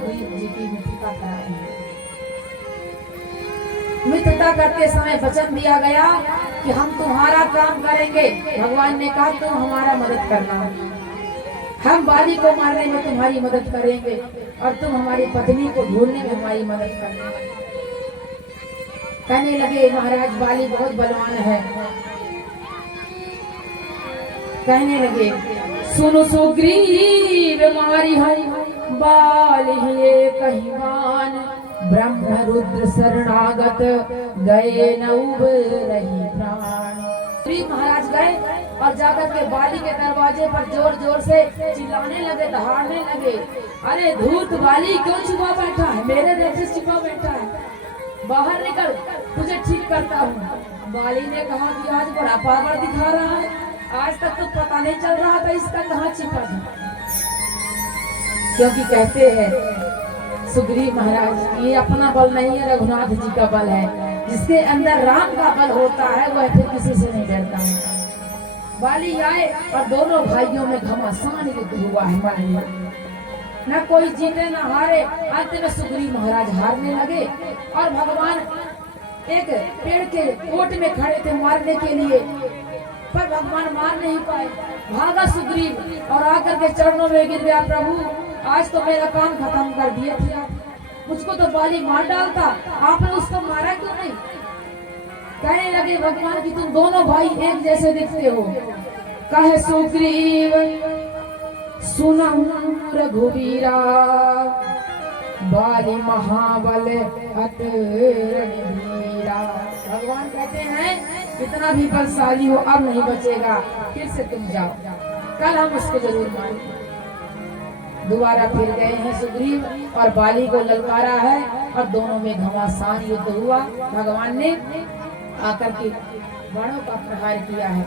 सुग्रीव जी की मित्रता कराई। मित्रता करते समय वचन दिया गया कि हम तुम्हारा काम करेंगे। भगवान ने कहा तुम हमारा मदद करना, हम बाली को मारने में तुम्हारी मदद करेंगे और तुम हमारी पत्नी को ढूंढने में हमारी मदद करना। कहने लगे महाराज बाली बहुत बलवान है। कहने लगे सुनो सुग्रीव मारी हम बाली कहिवान, ब्रह्म रुद्र शरणागत गए न उबरहि प्राण। श्री महाराज गए और जाकर के बाली के दरवाजे पर जोर जोर से चिल्लाने लगे, दहाड़ने लगे, अरे धूर्त बाली क्यों छुपा बैठा है, मेरे देश से छुपा बैठा है, बाहर निकल तुझे ठीक करता हूँ। बाली ने कहा कि आज बड़ा पावर दिखा रहा है, आज तक तो पता नहीं चल रहा था इसका कहाँ छिपा था। क्योंकि कहते हैं सुग्रीव महाराज ये अपना बल नहीं है, रघुनाथ जी का बल है। जिसके अंदर राम का बल होता है वह फिर किसी से नहीं डरता है। बाली आए और दोनों भाइयों में घमासान युद्ध हुआ है। मानिए न कोई जीते न हारे, अंत में सुग्रीव महाराज हारने लगे और भगवान एक पेड़ के कोट में खड़े थे मारने के लिए, पर भगवान मार नहीं पाए। भागा सुग्रीव और आकर के चरणों में गिर गया, प्रभु आज तो मेरा काम खत्म कर दिया थे आप, मुझको तो बाली मार डालता, आपने उसको मारा क्यों नहीं। कहने लगे भगवान कि तुम दोनों भाई एक जैसे दिखते हो। कहे सुग्रीव सुनहु रघुवीरा, बाली महाबल अति रणधीरा। भगवान कहते हैं कितना भी बलशाली हो अब नहीं बचेगा, फिर से तुम जाओ, कल हम उसको जरूर मारेंगे। दोबारा फिर गए हैं सुग्रीव और बाली को ललकारा है और दोनों में घमासान युद्ध हुआ। भगवान ने आकर के बाणों का प्रहार किया है।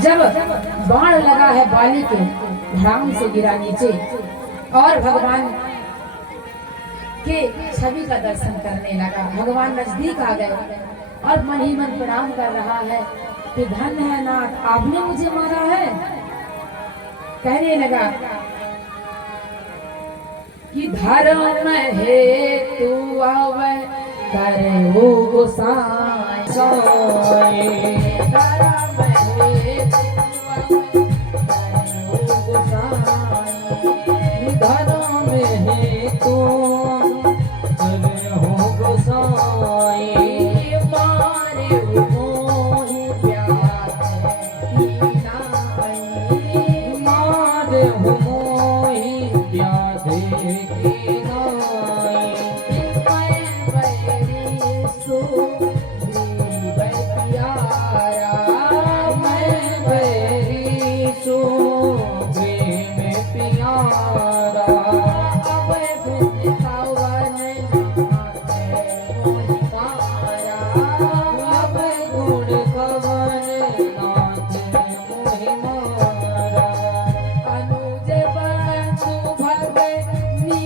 जब बाण लगा है बाली के धराम से गिरा नीचे और भगवान के छवि का दर्शन करने लगा। भगवान नजदीक आ गए और मन ही मन प्रणाम कर रहा है कि धन्य है नाथ आपने मुझे मारा है। कहने लगा कि धर्म हेतु आवे करहु गोसाई, धर्म हेतु करहु गोसाई, धर्म हेतु करहु गोसाई, मारे मोहि प्यास की नाई, मारे मोहि प्यास की नाई, मैं बैरी सुग्रीव प्यारा, मैं बैरी सुग्रीव प्यारा, अब गुण खावन नाथ मोहि मारा, अब गुण खावन नाथ मोहि मारा, अनुज बंधु भगनी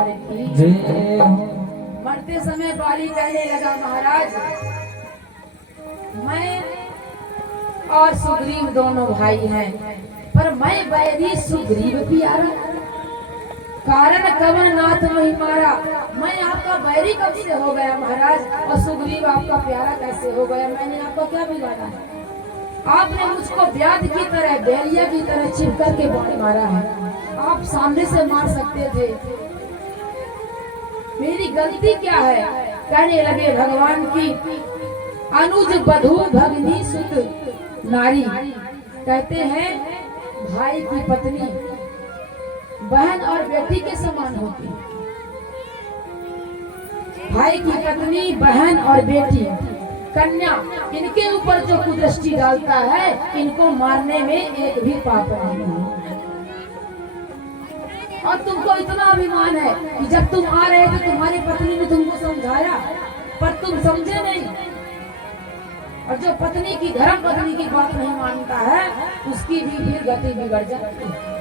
तुम्हारे की जय हो। मरते समय बाली कहने लगा, महाराज मैं और सुग्रीव दोनों भाई हैं, पर मैं बैरी सुग्रीव प्यारा, कारण कवन नाथ नहीं मारा। मैं आपका बैरी कब से हो गया महाराज, और सुग्रीव आपका प्यारा कैसे हो गया? मैंने आपका क्या बिगाड़ा है? आपने मुझको व्याध की तरह, बैरिया की तरह छिप करके बाण मारा है। आप सामने से मार सकते थे, मेरी गलती क्या है? कहने लगे, भगवान की अनुज बधू भगनी सुत नारी, कहते हैं भाई की पत्नी बहन और बेटी के समान होती। भाई की पत्नी, बहन और बेटी, कन्या, इनके ऊपर जो कुदृष्टि डालता है, इनको मारने में एक भी पाप नहीं है। और तुमको इतना अभिमान है कि जब तुम आ रहे थे तुम्हारी पत्नी ने तुमको समझाया, पर तुम समझे नहीं। और जो पत्नी की, धर्म पत्नी की बात नहीं मानता है, उसकी भी फिर गति बिगड़ जाती है,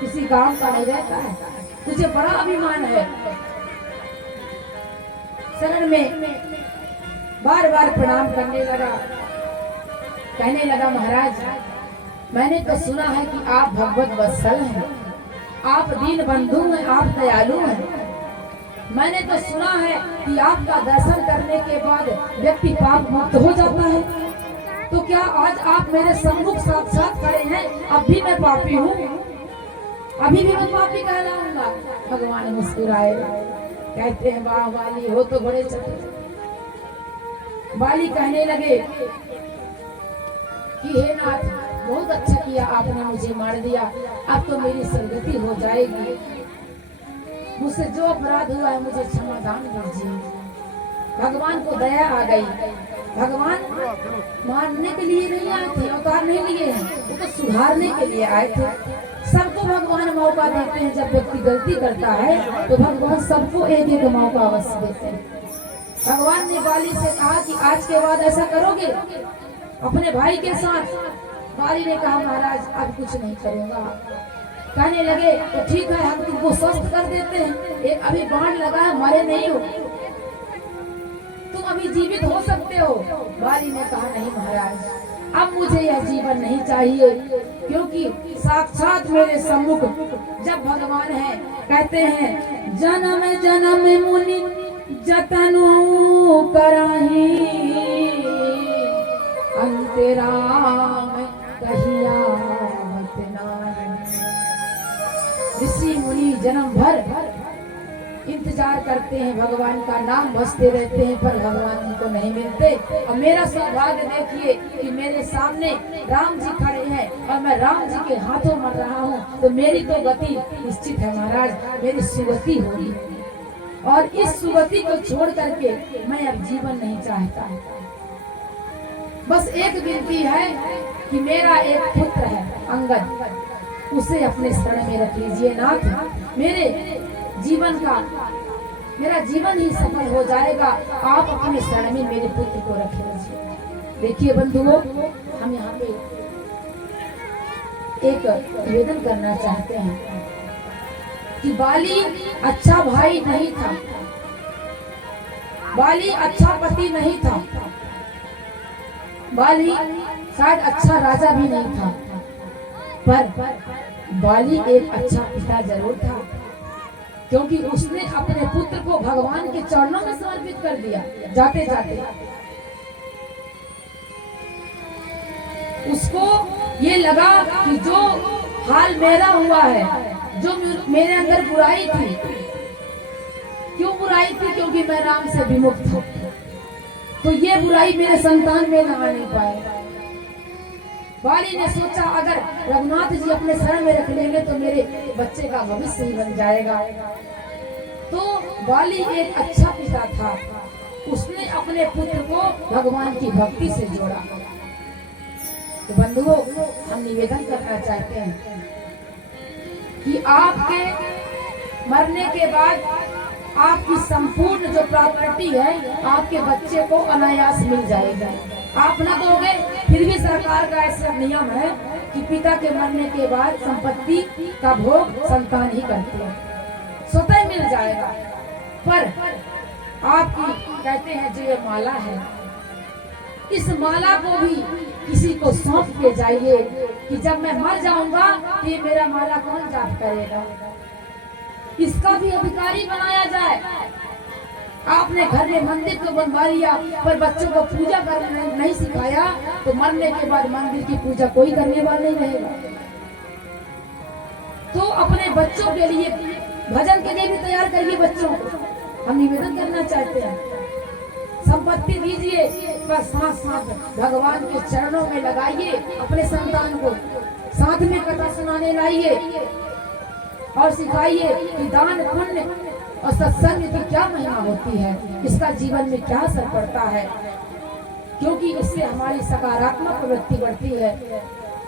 किसी काम का नहीं रहता है। तुझे बड़ा अभिमान है। शरण में बार बार प्रणाम करने लगा, कहने लगा, महाराज मैंने तो सुना है कि आप भगवत वत्सल हैं, आप दीन बंधु हैं, आप दयालु हैं। मैंने तो सुना है कि आपका दर्शन करने के बाद व्यक्ति पाप मुक्त हो जाता है। तो क्या आज आप मेरे सम्मुख साक्षात खड़े हैं, अब भी मैं पापी हूँ? अभी भी मैं पापी कहलाऊंगा? भगवान मुस्कुराए, कहते हैं, वाह वाली हो तो बड़े चतुर। बाली कहने लगे कि हे नाथ, बहुत अच्छा किया आपने मुझे मार दिया, अब तो मेरी सदगति हो जाएगी। मुझसे जो अपराध हुआ है मुझे क्षमादान दीजिए। भगवान को दया आ गई। भगवान मारने के लिए नहीं आए थे, अवतार नहीं लिए हैं, वो तो सुधारने के लिए आए थे। सबको भगवान मौका देते हैं। जब व्यक्ति गलती करता है तो भगवान सबको एक एक मौका अवश्य देते हैं। भगवान ने बाली से कहा कि आज के बाद ऐसा करोगे अपने भाई के साथ? बाली ने कहा, महाराज अब कुछ नहीं करूंगा। कहने लगे, तो ठीक है, हम तुमको स्वस्थ कर देते हैं। एक अभी बाण लगा है, मरे नहीं हो, तुम अभी जीवित हो सकते हो। बाली ने कहा, नहीं महाराज, अब मुझे यह जीवन नहीं चाहिए, क्योंकि साक्षात मेरे सम्मुख जब भगवान है, कहते हैं, जन्म जन्म मुनि जतनु कराही, अंतराम कहिया मत नाहि। ऋषि मुनि जन्म भर इंतजार करते हैं, भगवान का नाम बसते रहते हैं, पर भगवान उनको नहीं मिलते। और मेरा सौभाग्य देखिए कि मेरे सामने राम जी खड़े हैं और मैं राम जी के हाथों मर रहा हूँ, तो मेरी तो गति निश्चित है महाराज, मेरी सुगति होगी। और इस सुगति को छोड़ करके मैं अब जीवन नहीं चाहता। बस एक विनती है कि मेरा एक पुत्र है अंगद, उसे अपने शरण में रख लीजिए नाथ। मेरे जीवन का, मेरा जीवन ही सफल हो जाएगा। आप अपने शरण में मेरे पुत्र को रख लीजिए। देखिए बंधुओं, हम यहाँ पे एक निवेदन करना चाहते हैं कि बाली अच्छा भाई नहीं था, बाली अच्छा पति नहीं था, बाली शायद अच्छा राजा भी नहीं था, पर बाली एक अच्छा पिता जरूर था, क्योंकि उसने अपने पुत्र को भगवान के चरणों में समर्पित कर दिया। जाते जाते उसको ये लगा कि जो हाल मेरा हुआ है, जो मेरे अंदर बुराई थी, क्यों बुराई थी? क्योंकि मैं राम से विमुख था, तो ये बुराई मेरे संतान में ना नहीं पाए। बाली ने सोचा, अगर रघुनाथ जी अपने शरण में रख लेंगे तो मेरे बच्चे का भविष्य ही बन जाएगा। तो बाली एक अच्छा पिता था, उसने अपने पुत्र को भगवान की भक्ति से जोड़ा। तो बंधुओं, हम निवेदन करना चाहते हैं कि आपके मरने के बाद आपकी संपूर्ण जो प्रॉपर्टी है आपके बच्चे को अनायास मिल जाएगा। आप न दोगे, फिर भी सरकार का ऐसा नियम है कि पिता के मरने के बाद संपत्ति का भोग संतान ही करते हैं, स्वतः मिल जाएगा। पर आपकी कहते हैं जो ये माला है, इस माला को भी किसी को सौंप के जाइए कि जब मैं मर जाऊंगा तो ये मेरा माला कौन जाप करेगा, इसका भी अधिकारी बनाया जाए। आपने घर में मंदिर को बनवा लिया पर बच्चों को पूजा करना नहीं सिखाया तो मरने के बाद मंदिर की पूजा कोई करने वाला नहीं रहेगा। तो अपने बच्चों के लिए भजन के लिए भी तैयार करिए बच्चों को। हम निवेदन करना चाहते हैं, संपत्ति दीजिए पर साथ साथ भगवान के चरणों में लगाइए अपने संतान को, साथ में कथा सुनाने लाइए और सिखाइए कि दान पुण्य और सत्संग की क्या महिमा होती है, इसका जीवन में क्या असर पड़ता है, क्योंकि इससे हमारी सकारात्मक प्रवृत्ति बढ़ती है।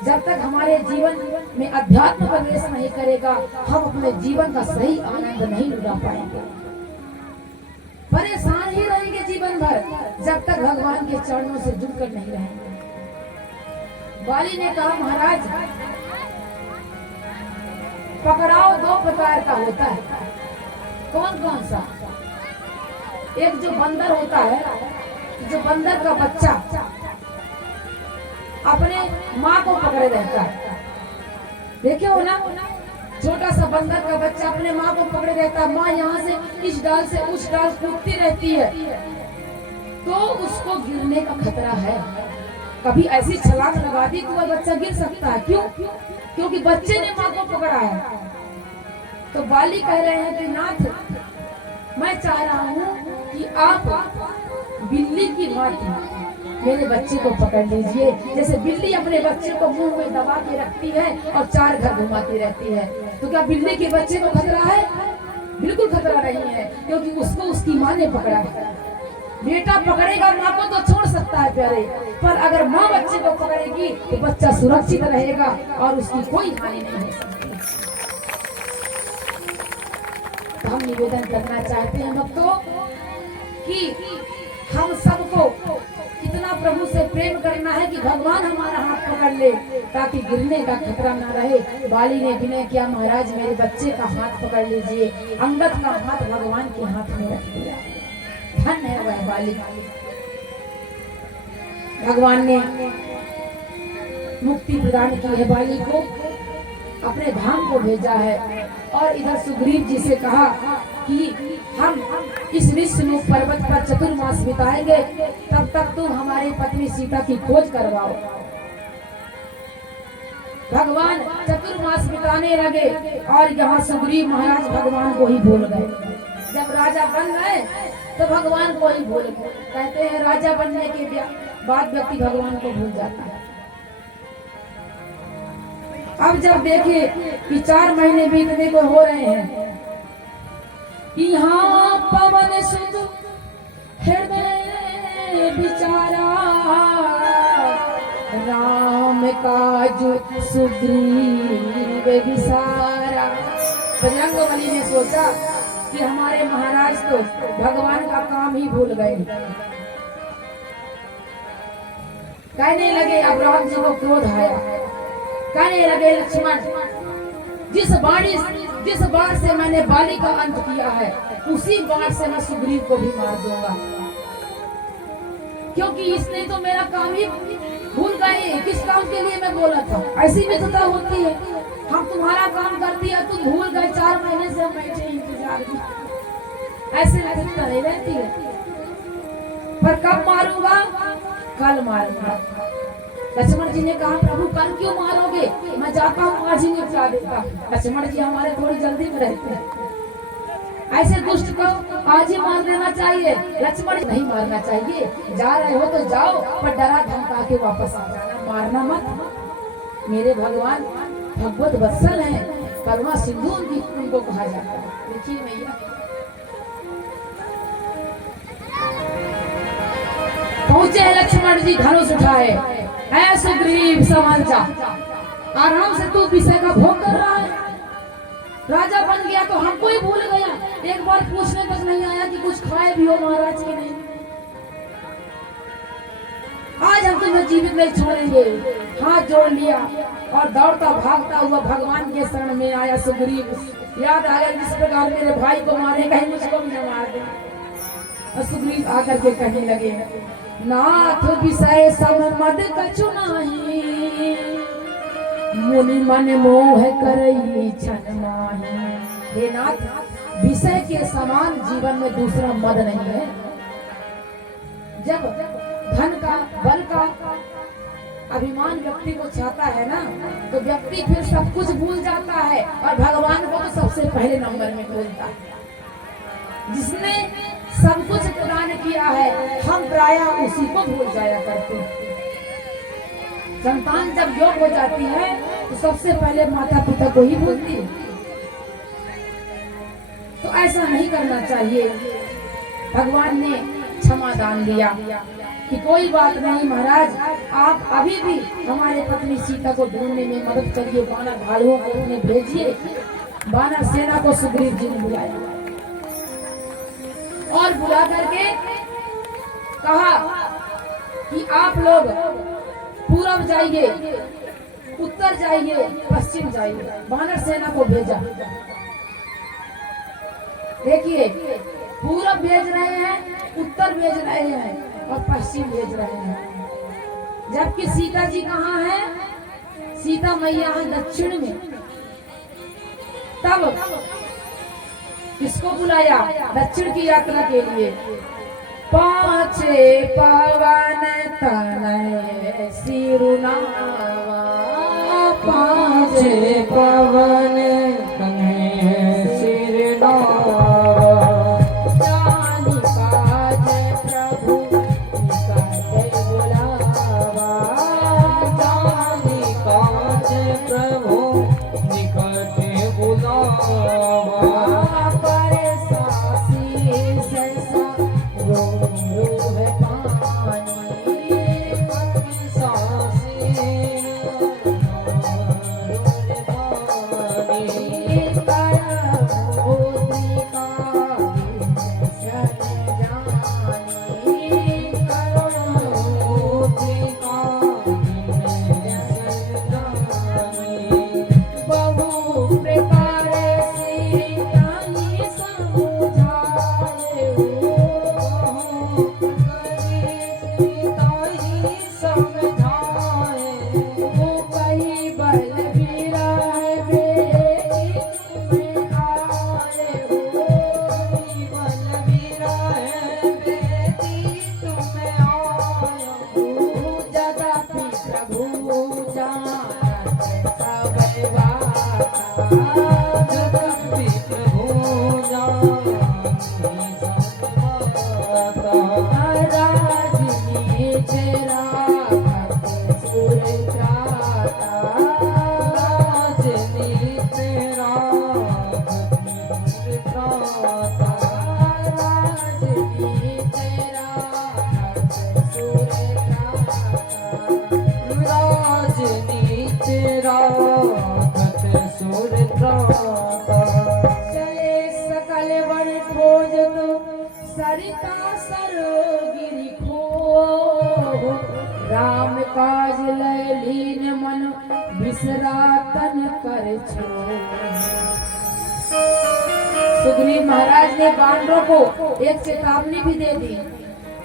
जब तक हमारे जीवन में अध्यात्म प्रवेश नहीं करेगा हम अपने जीवन का सही आनंद नहीं उठा पाएंगे, परेशान ही रहेंगे जीवन भर जब तक भगवान के चरणों से जुड़कर नहीं रहेंगे। बाली ने कहा महाराज पकड़ाव दो प्रकार का होता है। कौन कौन सा? एक जो बंदर होता है, जो बंदर का बच्चा अपने माँ को पकड़े रहता है, देखे हो ना, छोटा सा बंदर का बच्चा अपने माँ को पकड़े रहता है। माँ यहाँ से इस डाल से उस डाल कूदती रहती है तो उसको गिरने का खतरा है। कभी ऐसी छलांग लगा दी तो वह बच्चा गिर सकता है। क्यों? क्योंकि बच्चे ने माँ को पकड़ा है। तो बाली कह रहे हैं कि नाथ मैं चाह रहा हूँ कि आप बिल्ली की भांति मेरे बच्चे को पकड़ लीजिए। जैसे बिल्ली अपने बच्चे को मुंह में दबा के रखती है और चार घर घुमाती रहती है, तो क्या बिल्ली के बच्चे को खतरा है? बिल्कुल खतरा नहीं है, क्योंकि उसको उसकी माँ ने पकड़ा है। बेटा पकड़ेगा माँ को तो छोड़ सकता है प्यारे, पर अगर माँ बच्चे को पकड़ेगी तो बच्चा सुरक्षित रहेगा और उसकी कोई हानि नहीं हो सकती। हम निवेदन करना चाहते हैं भक्तों कि हम सबको इतना प्रभु से प्रेम करना है कि भगवान हमारा हाथ पकड़ ले ताकि गिरने का खतरा ना रहे। बाली ने विनय किया महाराज मेरे बच्चे का हाथ पकड़ लीजिए। अंगद का हाथ भगवान के हाथ में रख दिया। धन्य है वह बाली, भगवान ने मुक्ति प्रदान की है, बाली को अपने धाम को भेजा है। और इधर सुग्रीव जी से कहा कि हम इस ऋषिमुख पर्वत पर चतुर्मास बिताएंगे, तब तक तुम हमारी पत्नी सीता की खोज करवाओ। भगवान चतुर्मास बिताने लगे और यहाँ सुग्रीव महाराज भगवान को ही भूल गए। जब राजा बन गए तो भगवान को ही भूल गए। कहते हैं राजा बनने के बाद व्यक्ति भगवान को भूल जाता है। अब जब देखे कि 4 महीने बीतने को हो रहे हैं, यहाँ पवन सुत हृदय विचारा राम काज सुग्रीव विसारा। बजरंगबली ने सोचा कि हमारे महाराज तो भगवान का काम ही भूल गए। कहने लगे, अब राम जी को क्रोध आया, कहने लगे लक्ष्मण जिस बाण से मैंने बाली का अंत किया है उसी बाण से मैं सुग्रीव को भी मार दूंगा, क्योंकि इसने तो मेरा काम ही भूल गए। किस काम के लिए मैं बोला था? ऐसी मित्रता होती है, हम तुम्हारा काम कर दिया तुम भूल गए। 4 महीने से हम बैठे इंतजार में, ऐसे मित्रता नहीं रहती है। पर कब मारूंगा? कल मारूंगा। लक्ष्मण जी ने कहा प्रभु कल क्यों मारोगे? मैं जाता हूँ आज ही निपटा देता। लक्ष्मण जी हमारे थोड़ी जल्दी में रहते हैं, ऐसे दुष्ट को आज ही मार देना चाहिए। लक्ष्मण नहीं मारना चाहिए, जा रहे हो तो जाओ पर डरा धमका के वापस आ जाना, मारना मत। मेरे भगवान भगवत वत्सल हैं, करुणा सिंधु उनको कहा जाता है। देखिए भैया पहुंचे लक्ष्मण जी, धनुष उठाए, ऐ सुग्रीव संभल जा, आराम से तू विषय का भोग कर रहा है। राजा बन गया तो हमको ही भूल गया, एक बार पूछने तक नहीं आया कि कुछ खाए भी हो महाराज के नहीं। आज हम तुम्हें जीवित नहीं छोड़ेंगे। हाथ जोड़ लिया और दौड़ता भागता हुआ भगवान के शरण में आया सुग्रीव। याद आ गया जिस प्रकार मेरे भाई को मारे कहीं मुझको भी न मार दे। और सुग्रीव आकर के कहने लगे, नाथ विषय सब मद कछु नाही, मुनि मन मोह करई छन माही। हे नाथ, विषय के समान जीवन में दूसरा मद नहीं है। जब धन का, बल का अभिमान व्यक्ति को छाता है ना, तो व्यक्ति फिर सब कुछ भूल जाता है और भगवान को तो सबसे पहले नंबर में भूलता है। जिसने सब कुछ प्रदान किया है, हम प्रायः उसी को भूल जाया करते हैं। संतान जब योग हो जाती है तो सबसे पहले माता पिता को ही भूलती है। तो ऐसा नहीं करना चाहिए। भगवान ने क्षमा दान दिया कि कोई बात नहीं महाराज, आप अभी भी हमारे पत्नी सीता को ढूंढने में मदद करिए। वानर भालुओं को उन्हें भेजिए। वानर सेना को सुग्रीव जी ने बुलाया और बुला करके कहा कि आप लोग पूरब जाइए, उत्तर जाइए, पश्चिम जाइए। वानर सेना को भेजा। देखिए, पूरब भेज रहे हैं, उत्तर भेज रहे हैं और पश्चिम भेज रहे हैं। जबकि सीता जी कहाँ है? सीता मैया है दक्षिण में। तब किसको बुलाया दक्षिण की यात्रा के लिए? पांचे पवन तनय सिरुनावा, पांचे पवन तनय सिरुनावा। चले सकल वन खोज तो सरिता सरोगिरी खो, राम काज लय लीन मन बिसरा तन कर छोड़। सुग्रीव महाराज ने वानरों को एक चेतावनी भी दे दी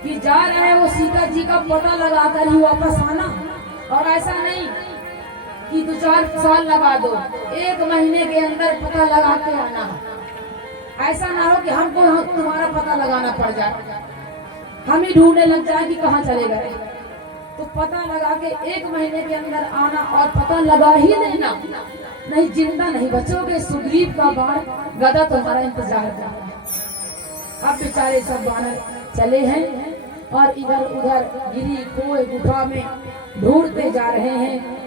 कि जा रहे वो सीता जी का पता लगाकर ही वापस आना, और ऐसा नहीं कि 2-4 साल लगा दो, 1 महीने के अंदर पता लगा के आना। ऐसा ना हो कि हमको तुम्हारा पता लगाना पड़ जाए, हम ही ढूंढने लग जाए कि कहाँ चले गए। तो पता लगा के 1 महीने के अंदर आना और पता लगा ही देना, नहीं जिंदा नहीं बचोगे। सुग्रीव का बाण गदा तुम्हारा इंतजार कर रहा है। अब बेचारे सब वानर चले हैं और इधर उधर गिरी कोई गुफा में ढूंढते जा रहे हैं।